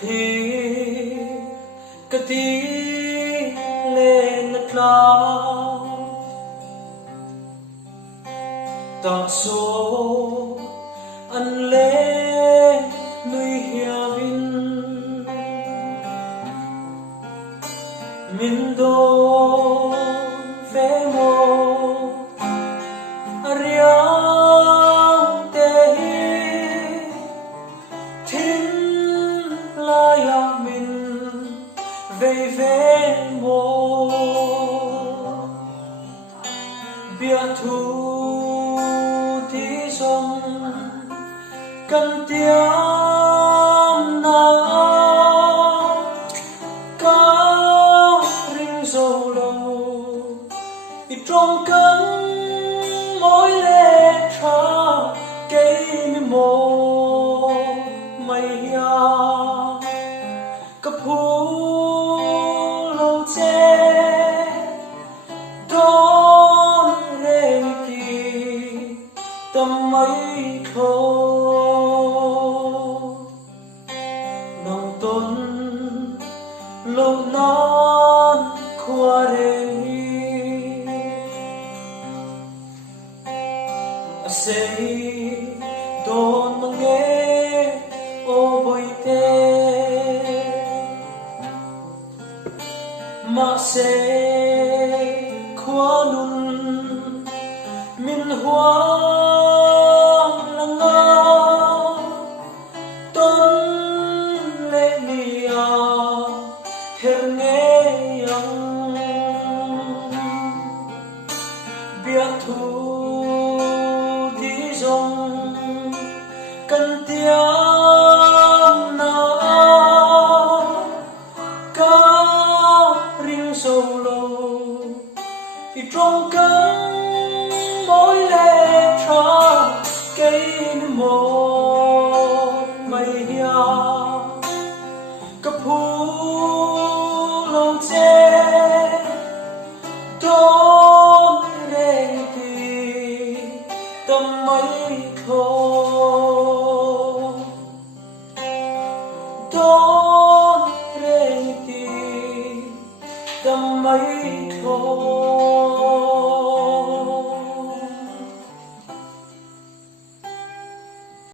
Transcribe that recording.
khi cái tí lên nát lao ta số anh lên nuôi hiền vinh mình đô về mô riêng tê thính la ya mình về mô bia thu tí sông cần tiếng nào cao rinh dầu lâu ít trong cơn mối lệ tra cây mi mô mây ya cấp hú lâu chê đón rê kỳ tâm mấy thô nồng tôn lâu non qua đây say tôn mang nghe ô bồi tê mà say qua nun min hoang lăng ngao tôn lệ nia her nghe yang biết thu cần tiếng nào cao rinh sâu lâu thì trong cơn mối lệ tra cây một mây ya cấp hú lâu chê đón rê kỳ tâm mấy thô.